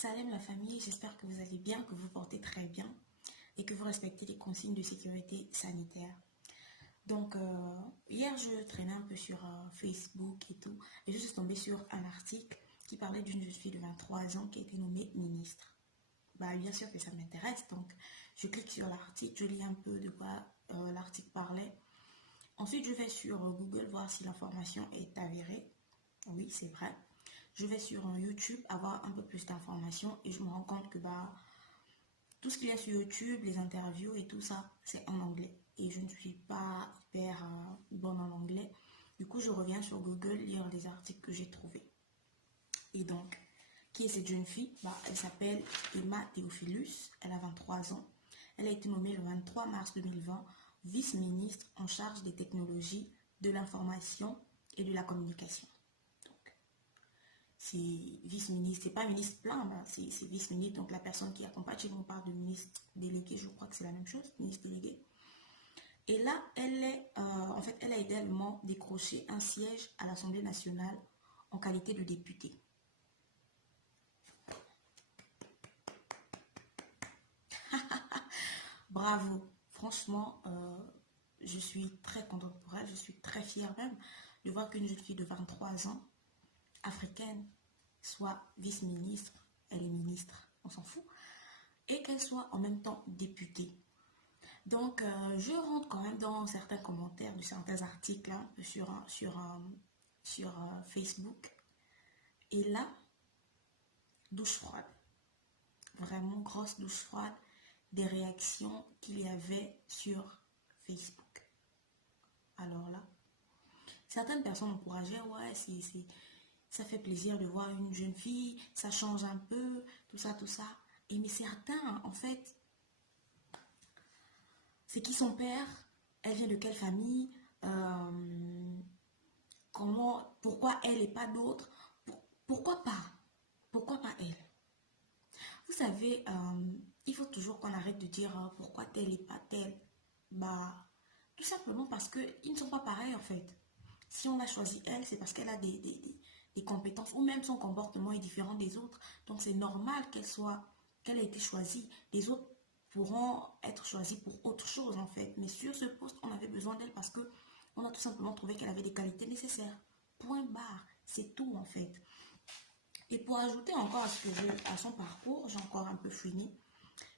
Salam la famille, j'espère que vous allez bien, que vous portez très bien et que vous respectez les consignes de sécurité sanitaire. Donc, hier, je traînais un peu sur Facebook et tout, et je suis tombée sur un article qui parlait d'une jeune fille de 23 ans qui a été nommée ministre. Bah, bien sûr que ça m'intéresse, donc je clique sur l'article, je lis un peu de quoi l'article parlait. Ensuite, je vais sur Google voir si l'information est avérée. Oui, c'est vrai. Je vais sur YouTube avoir un peu plus d'informations et je me rends compte que tout ce qu'il y a sur YouTube, les interviews et tout ça, c'est en anglais. Et je ne suis pas hyper bonne en anglais. Du coup, je reviens sur Google lire les articles que j'ai trouvés. Et donc, qui est cette jeune fille? Elle s'appelle Emma Theophilus, elle a 23 ans. Elle a été nommée le 23 mars 2020 vice-ministre en charge des technologies, de l'information et de la communication. C'est vice-ministre, c'est pas ministre plein, c'est vice-ministre, donc la personne qui accompagne, si on parle de ministre délégué, je crois que c'est la même chose, ministre délégué. Et là, en fait, elle a également décroché un siège à l'Assemblée nationale en qualité de députée. Bravo, franchement, je suis très contente pour elle, je suis très fière même de voir qu'une jeune fille de 23 ans, africaine, soit vice-ministre, elle est ministre, on s'en fout, et qu'elle soit en même temps députée. Donc, je rentre quand même dans certains commentaires de certains articles sur Facebook. Et là, douche froide. Vraiment grosse douche froide des réactions qu'il y avait sur Facebook. Alors là, certaines personnes encourageaient, ouais, ça fait plaisir de voir une jeune fille, ça change un peu, tout ça, tout ça. Et mais certains, en fait, c'est qui son père, elle vient de quelle famille, pourquoi elle et pas d'autres, pourquoi pas elle. Vous savez, il faut toujours qu'on arrête de dire pourquoi tel et pas tel. Tout simplement parce qu'ils ne sont pas pareils en fait. Si on a choisi elle, c'est parce qu'elle a des compétences ou même son comportement est différent des autres. Donc c'est normal qu'elle ait été choisie. Les autres pourront être choisis pour autre chose en fait. Mais sur ce poste, on avait besoin d'elle parce que on a tout simplement trouvé qu'elle avait des qualités nécessaires. Point barre. C'est tout en fait. Et pour ajouter encore à son parcours, j'ai encore un peu fouiné.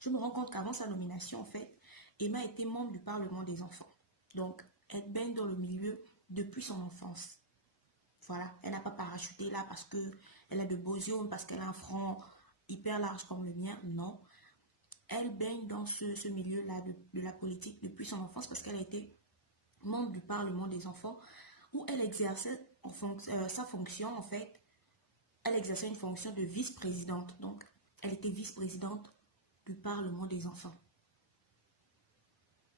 Je me rends compte qu'avant sa nomination, en fait, Emma était membre du Parlement des enfants. Donc, elle baigne dans le milieu depuis son enfance. Voilà, elle n'a pas parachuté là parce qu'elle a de beaux yeux, parce qu'elle a un front hyper large comme le mien. Non, elle baigne dans ce milieu-là de la politique depuis son enfance parce qu'elle a été membre du Parlement des enfants où elle exerçait sa fonction, en fait, elle exerçait une fonction de vice-présidente. Donc, elle était vice-présidente du Parlement des enfants.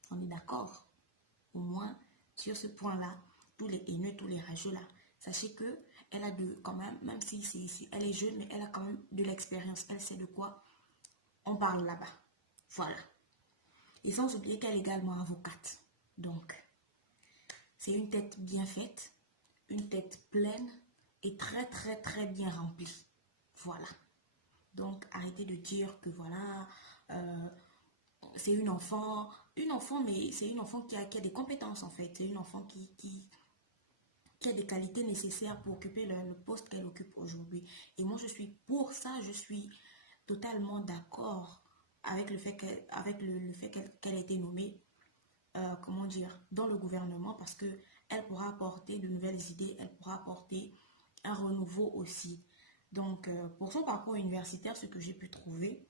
On est d'accord? Au moins, sur ce point-là, tous les haineux, tous les rageux là, sachez que elle a quand même si elle est jeune, mais elle a quand même de l'expérience. Elle sait de quoi on parle là-bas. Voilà. Et sans oublier qu'elle est également avocate. Donc, c'est une tête bien faite, une tête pleine et très très très bien remplie. Voilà. Donc, arrêtez de dire que voilà, c'est une enfant, mais c'est une enfant qui a des compétences en fait. C'est une enfant qui a des qualités nécessaires pour occuper le poste qu'elle occupe aujourd'hui. Et moi, je suis pour ça, je suis totalement d'accord avec le fait qu'elle ait été nommée, comment dire, dans le gouvernement parce que elle pourra apporter de nouvelles idées, elle pourra apporter un renouveau aussi. Donc, pour son parcours universitaire, ce que j'ai pu trouver,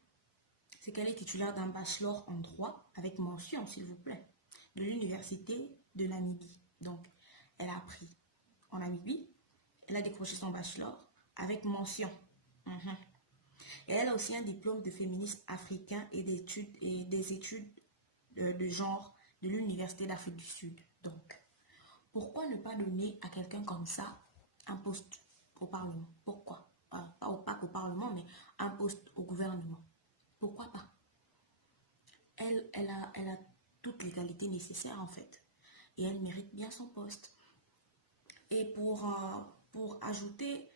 c'est qu'elle est titulaire d'un bachelor en droit avec mention, s'il vous plaît, de l'université de Namibie. Donc, elle a appris en Namibie, elle a décroché son bachelor avec mention. Et elle a aussi un diplôme de féminisme africain et des études de genre de l'Université d'Afrique du Sud. Donc, pourquoi ne pas donner à quelqu'un comme ça un poste au Parlement? Pourquoi? Pas qu'au Parlement, mais un poste au gouvernement. Pourquoi pas? Elle a toutes les qualités nécessaires en fait. Et elle mérite bien son poste. Et pour ajouter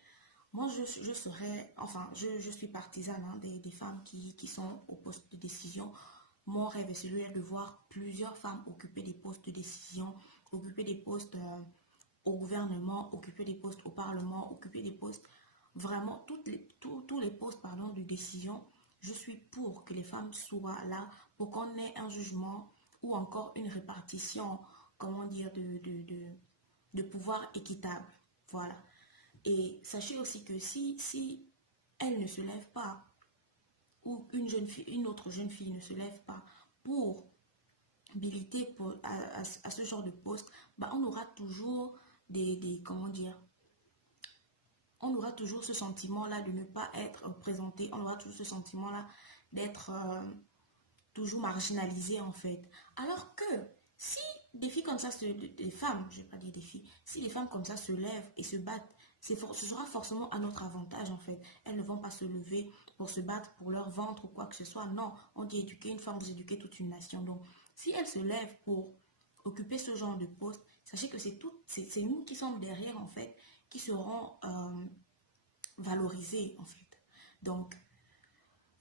Moi, je serais, enfin, je suis partisane hein, des femmes qui sont au poste de décision. Mon rêve est celui de voir plusieurs femmes occuper des postes de décision, occuper des postes au gouvernement, occuper des postes au parlement, occuper des postes, vraiment, tous les postes pardon, de décision. Je suis pour que les femmes soient là, pour qu'on ait un jugement ou encore une répartition, comment dire, de pouvoir équitable. Voilà. Et sachez aussi que si elle ne se lève pas, ou une jeune fille, une autre jeune fille ne se lève pas pour militer à ce genre de poste, bah on aura toujours comment dire, on aura toujours ce sentiment-là de ne pas être représenté, on aura toujours ce sentiment-là d'être toujours marginalisé en fait. Alors que si des filles comme ça, des femmes, je ne vais pas dire des filles, si les femmes comme ça se lèvent et se battent, ce sera forcément à notre avantage en fait. Elles ne vont pas se lever pour se battre pour leur ventre ou quoi que ce soit. Non, on dit éduquer une femme, vous éduquez toute une nation. Donc, si elles se lèvent pour occuper ce genre de poste, sachez que c'est nous qui sommes derrière en fait, qui seront valorisés en fait. Donc,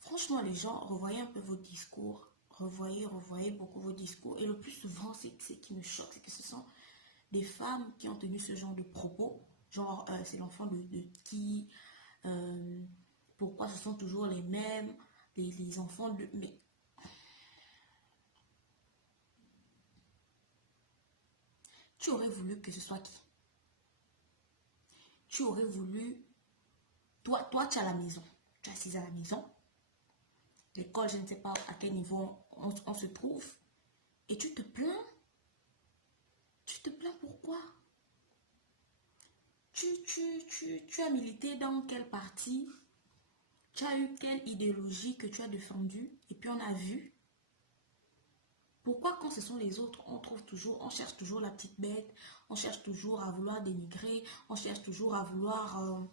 franchement, les gens, revoyez un peu vos discours. Revoyez beaucoup vos discours. Et le plus souvent, ce qui me choque, c'est que ce sont des femmes qui ont tenu ce genre de propos. Genre, c'est l'enfant de qui pourquoi ce sont toujours les mêmes, les enfants de... Mais tu aurais voulu que ce soit qui? Tu aurais voulu... Toi, tu es à la maison. Tu es assise à la maison. L'école, je ne sais pas à quel niveau on se trouve. Et tu te plains. Tu te plains pourquoi? Tu as milité dans quel parti? Tu as eu quelle idéologie que tu as défendue? Et puis on a vu. Pourquoi quand ce sont les autres, on cherche toujours la petite bête, on cherche toujours à vouloir dénigrer, on cherche toujours à vouloir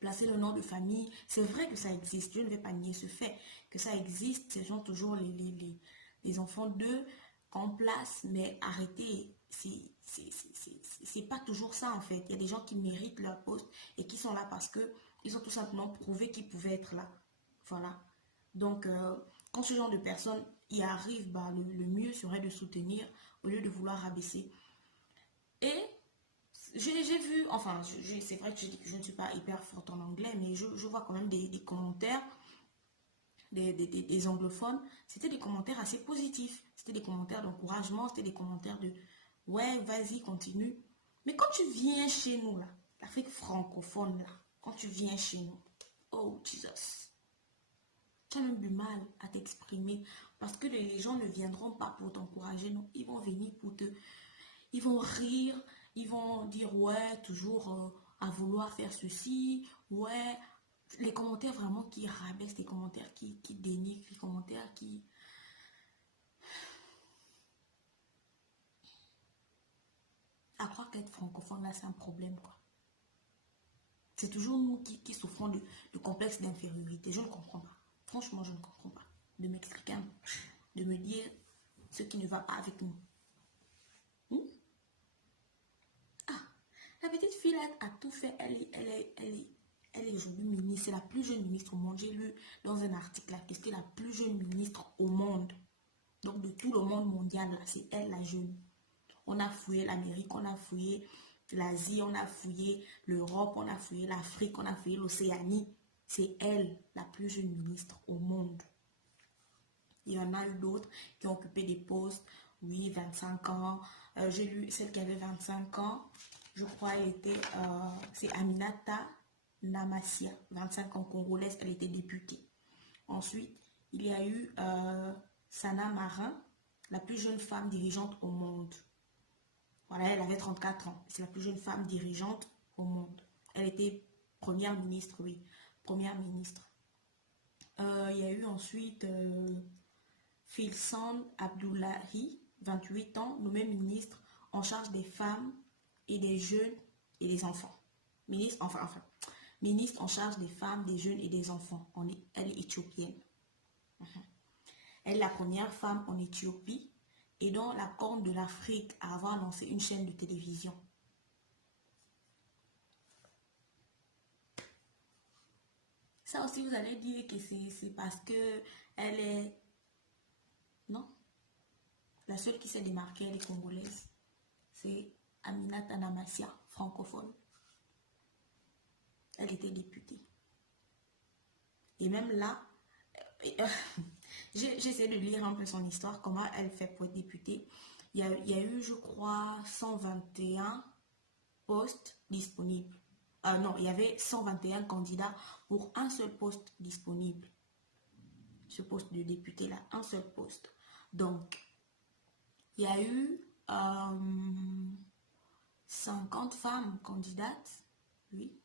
placer le nom de famille. C'est vrai que ça existe, je ne vais pas nier ce fait, que ça existe, ce sont toujours les enfants d'eux qu'on place, mais arrêtez, c'est pas toujours ça en fait. Il y a des gens qui méritent leur poste et qui sont là parce que ils ont tout simplement prouvé qu'ils pouvaient être là. Voilà. Donc, quand ce genre de personnes y arrivent, bah, le mieux serait de soutenir au lieu de vouloir rabaisser. Et j'ai vu, enfin, c'est vrai que je dis que je ne suis pas hyper forte en anglais, mais je vois quand même des commentaires des anglophones. C'était des commentaires assez positifs. C'était des commentaires d'encouragement, c'était des commentaires de ouais, vas-y, continue. Mais quand tu viens chez nous, là, l'Afrique francophone, là, quand tu viens chez nous, oh Jesus, tu as même du mal à t'exprimer parce que les gens ne viendront pas pour t'encourager, non, ils vont venir pour te... Ils vont rire, ils vont dire ouais, toujours à vouloir faire ceci, ouais, les commentaires vraiment qui rabaissent, les commentaires qui dénigrent, les commentaires qui... À croire qu'être francophone, là, c'est un problème, quoi. C'est toujours nous qui souffrons de complexe d'infériorité. Je ne comprends pas. Franchement, je ne comprends pas. De m'expliquer, de me dire ce qui ne va pas avec nous. Ah, la petite fille là a tout fait. Elle est aujourd'hui ministre. C'est la plus jeune ministre au monde. J'ai lu dans un article là que c'était la plus jeune ministre au monde. Donc de tout le monde mondial, là, c'est elle la jeune. On a fouillé l'Amérique, on a fouillé l'Asie, on a fouillé l'Europe, on a fouillé l'Afrique, on a fouillé l'Océanie. C'est elle la plus jeune ministre au monde. Il y en a eu d'autres qui ont occupé des postes, oui, 25 ans. J'ai lu celle qui avait 25 ans, je crois, c'est Aminata Namasia, 25 ans, congolaise, elle était députée. Ensuite, il y a eu Sana Marin, la plus jeune femme dirigeante au monde. Voilà, elle avait 34 ans. C'est la plus jeune femme dirigeante au monde. Elle était première ministre, oui, première ministre. Il y a eu ensuite Filsan Abdullahi, 28 ans, nommé ministre en charge des femmes et des jeunes et des enfants. Ministre en charge des femmes, des jeunes et des enfants. Elle est éthiopienne. Elle est la première femme en Éthiopie et dans la Corne de l'Afrique à avoir lancé une chaîne de télévision. Ça aussi, vous allez dire que c'est parce que elle est... Non. La seule qui s'est démarquée, elle est congolaise. C'est Aminata Namasia, francophone. Elle était députée. Et même là, j'essaie de lire un peu son histoire, comment elle fait pour être députée. Il y a eu, je crois, 121 postes disponibles. Non, il y avait 121 candidats pour un seul poste disponible. Ce poste de député là, un seul poste. Donc, il y a eu 50 femmes candidates, oui,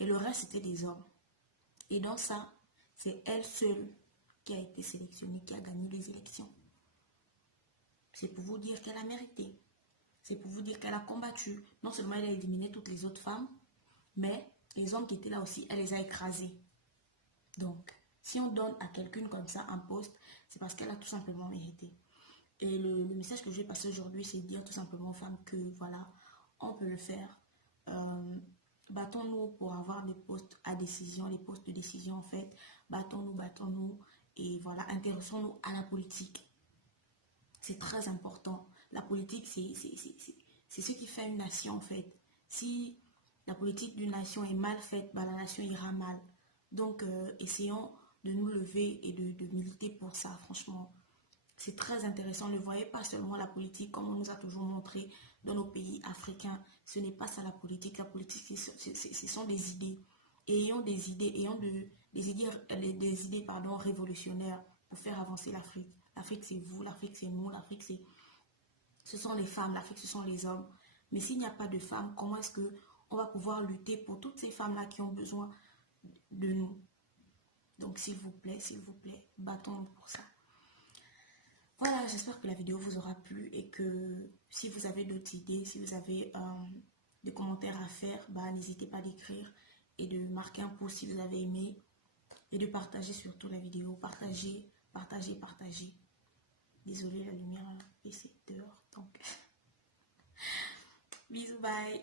et le reste c'était des hommes. Et dans ça, c'est elle seule qui a été sélectionnée, qui a gagné les élections. C'est pour vous dire qu'elle a mérité. C'est pour vous dire qu'elle a combattu. Non seulement elle a éliminé toutes les autres femmes, mais les hommes qui étaient là aussi, elle les a écrasés. Donc, si on donne à quelqu'un comme ça un poste, c'est parce qu'elle a tout simplement mérité. Et le message que je vais passer aujourd'hui, c'est de dire tout simplement aux femmes que voilà, on peut le faire. Battons-nous pour avoir des postes à décision, les postes de décision en fait. Battons-nous, battons-nous. Et voilà, intéressons-nous à la politique. C'est très important. La politique, c'est ce qui fait une nation en fait. Si la politique d'une nation est mal faite, bah, la nation ira mal. Donc, essayons de nous lever et de militer pour ça, franchement. C'est très intéressant. Ne voyez pas seulement la politique comme on nous a toujours montré dans nos pays africains. Ce n'est pas ça la politique. La politique, ce sont des idées. Et ayons des idées, des idées pardon, révolutionnaires pour faire avancer l'Afrique. L'Afrique, c'est vous, l'Afrique, c'est nous, l'Afrique, ce sont les femmes, l'Afrique, ce sont les hommes. Mais s'il n'y a pas de femmes, comment est-ce qu'on va pouvoir lutter pour toutes ces femmes-là qui ont besoin de nous? Donc, s'il vous plaît, battons-nous pour ça. Voilà, j'espère que la vidéo vous aura plu et que si vous avez d'autres idées, si vous avez des commentaires à faire, bah, n'hésitez pas d'écrire et de marquer un pouce si vous avez aimé et de partager surtout la vidéo. Partagez, partagez, partagez. Désolée, la lumière est dehors, donc bisous, bye.